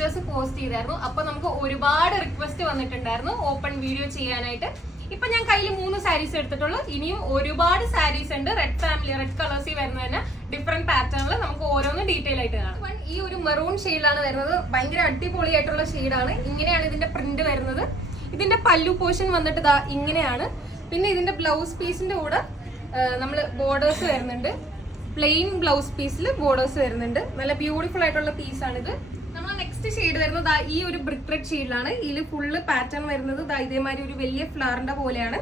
Pictures post ചെയ്തായിരുന്നു. അപ്പൊ നമുക്ക് ഒരുപാട് റിക്വസ്റ്റ് വന്നിട്ടുണ്ടായിരുന്നു ഓപ്പൺ വീഡിയോ ചെയ്യാനായിട്ട്. ഇപ്പൊ ഞാൻ കയ്യിൽ 3 സാരീസ് എടുത്തിട്ടുള്ളൂ. ഇനിയും ഒരുപാട് സാരീസ് ഉണ്ട്. റെഡ് ഫാമിലി, റെഡ് കളേഴ്സിൽ വരുന്ന തന്നെ ഡിഫറെന്റ് പാറ്റേണിൽ നമുക്ക് ഓരോന്നും ഡീറ്റെയിൽ ആയിട്ട് കാണാം. ഈ ഒരു മെറൂൺ ഷെയ്ഡിലാണ് വരുന്നത്. ഭയങ്കര അടിപൊളിയായിട്ടുള്ള ഷെയ്ഡാണ്. ഇങ്ങനെയാണ് ഇതിന്റെ പ്രിന്റ് വരുന്നത്. ഇതിന്റെ പല്ലു പോർഷൻ വന്നിട്ട് ഇതാ ഇങ്ങനെയാണ്. പിന്നെ ഇതിന്റെ ബ്ലൗസ് പീസിന്റെ കൂടെ നമ്മൾ ബോർഡേഴ്സ് വരുന്നുണ്ട്. പ്ലെയിൻ ബ്ലൗസ് പീസിൽ ബോർഡേഴ്സ് വരുന്നുണ്ട്. നല്ല ബ്യൂട്ടിഫുൾ ആയിട്ടുള്ള പീസാണിത്. നമ്മൾ നെക്സ്റ്റ് ഷെയ്ഡ് വരുന്നത് ഈ ഒരു ബ്രിക്ക് റെഡ് ഷെയ്ഡിലാണ്. ഇതിൽ ഫുള്ള് പാറ്റേൺ വരുന്നത് ഇതേമാതിരി ഒരു വലിയ ഫ്ലവറിന്റെ പോലെയാണ്.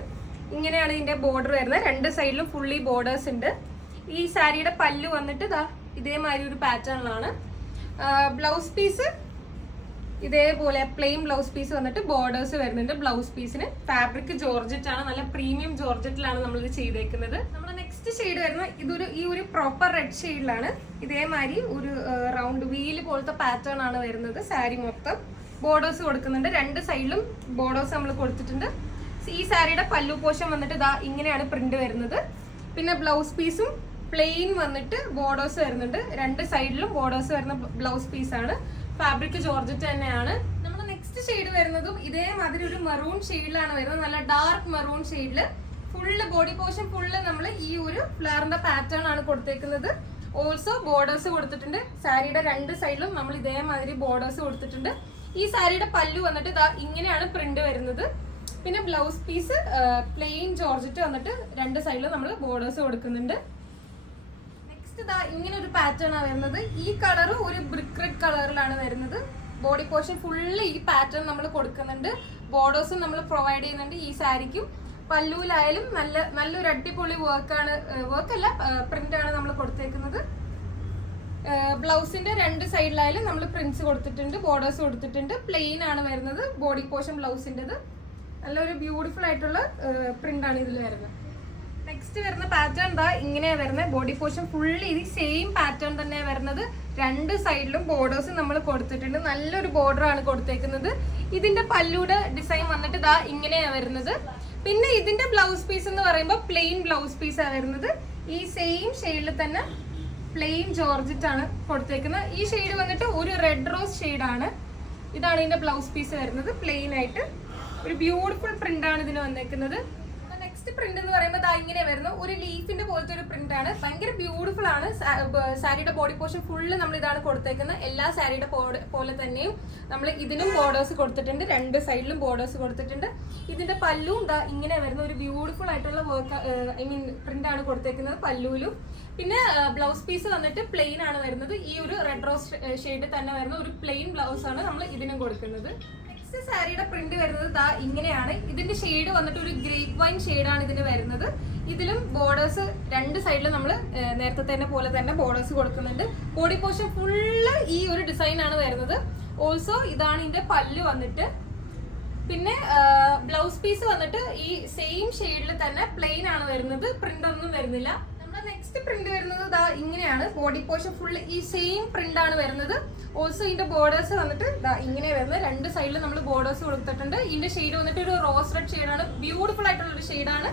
ഇങ്ങനെയാണ് ഇതിന്റെ ബോർഡർ വരുന്നത്. 2 സൈഡിലും ഫുള്ളി ബോർഡേഴ്സ് ഉണ്ട്. ഈ സാരിയുടെ പല്ല് വന്നിട്ട് ഇതേമാതിരി ഒരു പാറ്റേണിലാണ്. ബ്ലൗസ് പീസ് ഇതേപോലെ പ്ലെയിൻ ബ്ലൗസ് പീസ് വന്നിട്ട് ബോർഡേഴ്സ് വരുന്നുണ്ട്. ബ്ലൗസ് പീസിന് ഫാബ്രിക് ജോർജറ്റ് ആണ്. നല്ല പ്രീമിയം ജോർജറ്റിലാണ് നമ്മളിത് ചെയ്തേക്കുന്നത്. നമ്മുടെ നെക്സ്റ്റ് ഷെയ്ഡ് വരുന്നത് ഈ ഒരു പ്രോപ്പർ റെഡ് ഷെയ്ഡിലാണ്. ഇതേമാതിരി ഒരു റൗണ്ട് വീല് പോലത്തെ പാറ്റേൺ ആണ് വരുന്നത്. സാരി മൊത്തം ബോർഡേഴ്സ് കൊടുക്കുന്നുണ്ട്. 2 സൈഡിലും ബോർഡേഴ്സ് നമ്മൾ കൊടുത്തിട്ടുണ്ട്. ഈ സാരിയുടെ പല്ലു പോർഷൻ വന്നിട്ട് ഇങ്ങനെയാണ് പ്രിന്റ് വരുന്നത്. പിന്നെ ബ്ലൗസ് പീസും പ്ലെയിൻ വന്നിട്ട് ബോർഡേഴ്സ് വരുന്നുണ്ട്. 2 സൈഡിലും ബോർഡേഴ്സ് വരുന്ന ബ്ലൗസ് പീസാണ്. ഫാബ്രിക് ജോർജറ്റ് തന്നെയാണ്. നമ്മുടെ നെക്സ്റ്റ് ഷെയ്ഡ് വരുന്നതും ഇതേമാതിരി ഒരു മെറൂൺ ഷെയ്ഡിലാണ് വരുന്നത്. നല്ല ഡാർക്ക് മെറൂൺ ഷെയ്ഡില് ഫുള്ള് ബോഡി പോർഷൻ ഫുള്ള് നമ്മൾ ഈ ഒരു ഫ്ലവറിന്റെ പാറ്റേൺ ആണ് കൊടുത്തേക്കുന്നത്. ഓൾസോ ബോർഡേഴ്സ് കൊടുത്തിട്ടുണ്ട്. സാരിയുടെ 2 സൈഡിലും നമ്മൾ ഇതേമാതിരി ബോർഡേഴ്സ് കൊടുത്തിട്ടുണ്ട്. ഈ സാരിയുടെ പല്ലു വന്നിട്ട് ഇങ്ങനെയാണ് പ്രിന്റ് വരുന്നത്. പിന്നെ ബ്ലൗസ് പീസ് പ്ലെയിൻ ജോർജറ്റ് വന്നിട്ട് 2 സൈഡിലും നമ്മൾ ബോർഡേഴ്സ് കൊടുക്കുന്നുണ്ട്. ഇങ്ങനെ ഒരു പാറ്റേൺ ആണ് വരുന്നത്. ഈ കളർ ഒരു ബ്രിക്ക് റെഡ് കളറിലാണ് വരുന്നത്. ബോഡി പോർഷൻ ഫുള്ള് ഈ പാറ്റേൺ നമ്മൾ കൊടുക്കുന്നുണ്ട്. ബോർഡേഴ്സും നമ്മൾ പ്രൊവൈഡ് ചെയ്യുന്നുണ്ട്. ഈ സാരിക്കും പല്ലുവിലായാലും നല്ലൊരു അടിപൊളി വർക്കല്ല പ്രിന്റ് ആണ് നമ്മൾ കൊടുത്തേക്കുന്നത്. ബ്ലൗസിന്റെ 2 സൈഡിലായാലും നമ്മൾ പ്രിന്റ്സ് കൊടുത്തിട്ടുണ്ട്, ബോർഡേഴ്സ് കൊടുത്തിട്ടുണ്ട്. പ്ലെയിൻ ആണ് വരുന്നത് ബോഡി പോർഷൻ ബ്ലൗസിൻ്റെത്. നല്ലൊരു ബ്യൂട്ടിഫുൾ ആയിട്ടുള്ള പ്രിന്റ് ആണ് ഇതിൽ വരുന്നത്. നെക്സ്റ്റ് വരുന്ന പാറ്റേൺ ഇങ്ങനെയാണ് വരുന്നത്. ബോഡി പോർഷൻ ഫുള്ള് ഇത് സെയിം പാറ്റേൺ തന്നെയാണ് വരുന്നത്. 2 സൈഡിലും ബോർഡേഴ്സ് നമ്മൾ കൊടുത്തിട്ടുണ്ട്. നല്ലൊരു ബോർഡർ ആണ് കൊടുത്തേക്കുന്നത്. ഇതിന്റെ പല്ലുയുടെ ഡിസൈൻ വന്നിട്ട് ഇങ്ങനെയാണ് വരുന്നത്. പിന്നെ ഇതിന്റെ ബ്ലൗസ് പീസ് എന്ന് പറയുമ്പോൾ പ്ലെയിൻ ബ്ലൗസ് പീസാണ് വരുന്നത്. ഈ സെയിം ഷെയ്ഡിൽ തന്നെ പ്ലെയിൻ ജോർജറ്റ് ആണ് കൊടുത്തേക്കുന്നത്. ഈ ഷെയ്ഡ് വന്നിട്ട് ഒരു റെഡ് റോസ് ഷെയ്ഡാണ്. ഇതാണ് ഇതിന്റെ ബ്ലൗസ് പീസ് വരുന്നത്. പ്ലെയിൻ ആയിട്ട് ഒരു ബ്യൂട്ടിഫുൾ പ്രിന്റ് ആണ് ഇതിന് വന്നേക്കുന്നത്. നെക്സ്റ്റ് പ്രിന്റ് എന്ന് പറയുമ്പോൾ ഇങ്ങനെ വരുന്നു. ഒരു ലീഫിന്റെ പോലത്തെ ഒരു പ്രിന്റ് ആണ്. ഭയങ്കര ബ്യൂട്ടിഫുൾ ആണ്. സാരിയുടെ ബോഡി പോർഷൻ ഫുള്ള് നമ്മൾ ഇതാണ് കൊടുത്തേക്കുന്നത്. എല്ലാ സാരിയുടെ പോലെ തന്നെയും നമ്മൾ ഇതിനും ബോർഡേഴ്സ് കൊടുത്തിട്ടുണ്ട്. 2 സൈഡിലും ബോർഡേഴ്സ് കൊടുത്തിട്ടുണ്ട്. ഇതിന്റെ പല്ലും ഇങ്ങനെ വരുന്ന ഒരു ബ്യൂട്ടിഫുൾ ആയിട്ടുള്ള പ്രിന്റ് ആണ് കൊടുത്തേക്കുന്നത് പല്ലുവിലും. പിന്നെ ബ്ലൗസ് പീസ് വന്നിട്ട് പ്ലെയിൻ ആണ് വരുന്നത്. ഈ ഒരു റെഡ് റോസ് ഷെയ്ഡ് തന്നെ വരുന്ന ഒരു പ്ലെയിൻ ബ്ലൗസ് ആണ് നമ്മൾ ഇതിനും കൊടുക്കുന്നത്. സാരിയുടെ പ്രിന്റ് വരുന്നത് ഇങ്ങനെയാണ്. ഇതിന്റെ ഷെയ്ഡ് വന്നിട്ട് ഒരു ഗ്രേപ്പ് വൈൻ ഷെയ്ഡാണ് ഇതിന് വരുന്നത്. ഇതിലും ബോർഡേഴ്സ് 2 സൈഡിലും നമ്മൾ നേരത്തെ തന്നെ പോലെ തന്നെ ബോർഡേഴ്സ് കൊടുക്കുന്നുണ്ട്. ബോഡി പോർഷൻ ഫുള്ള് ഈ ഒരു ഡിസൈൻ ആണ് വരുന്നത്. ഓൾസോ ഇതാണ് ഇതിന്റെ പല്ല് വന്നിട്ട്. പിന്നെ ബ്ലൗസ് പീസ് വന്നിട്ട് ഈ സെയിം ഷെയ്ഡിൽ തന്നെ പ്ലെയിൻ ആണ് വരുന്നത്. പ്രിന്റ് ഒന്നും വരുന്നില്ല. നെക്സ്റ്റ് പ്രിന്റ് വരുന്നത് ഇങ്ങനെയാണ്. ബോഡി പോർഷൻ ഫുള്ള് ഈ സെയിം പ്രിന്റ് ആണ് വരുന്നത്. ഓൾസോ ഇതിന്റെ ബോർഡേഴ്സ് വന്നിട്ട് ഇങ്ങനെ വരുന്നത്. 2 സൈഡിലും നമ്മൾ ബോർഡേഴ്സ് കൊടുത്തിട്ടുണ്ട്. ഇതിന്റെ ഷെയ്ഡ് വന്നിട്ട് ഒരു റോസ് റെഡ് ഷെയ്ഡാണ്. ബ്യൂട്ടിഫുൾ ആയിട്ടുള്ള ഒരു ഷെയ്ഡാണ്.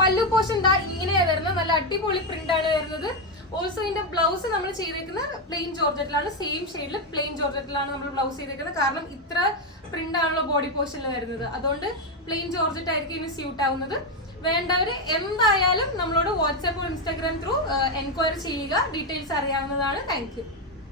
പല്ലു പോർഷൻ ഇങ്ങനെയാണ് വരുന്നത്. നല്ല അടിപൊളി പ്രിന്റ് ആണ് വരുന്നത്. ഓൾസോ ഇതിന്റെ ബ്ലൗസ് നമ്മൾ ചെയ്തേക്കുന്നത് പ്ലെയിൻ ജോർജറ്റിലാണ്. സെയിം ഷെയ്ഡിൽ പ്ലെയിൻ ജോർജറ്റിലാണ് നമ്മൾ ബ്ലൗസ് ചെയ്തേക്കുന്നത്. കാരണം ഇത്ര പ്രിന്റ് ആണല്ലോ ബോഡി പോർഷനിൽ വരുന്നത്. അതുകൊണ്ട് പ്ലെയിൻ ജോർജറ്റ് ആയിരിക്കും ഇതിന് സ്യൂട്ട് ആവുന്നത്. വേണ്ടവര് എന്തായാലും നമ്മളോട് വാട്സാപ്പ് ഇൻസ്റ്റാഗ്രാം ത്രൂ എൻക്വയറി ചെയ്യുക. ഡീറ്റെയിൽസ് അറിയാവുന്നതാണ്. Thank you.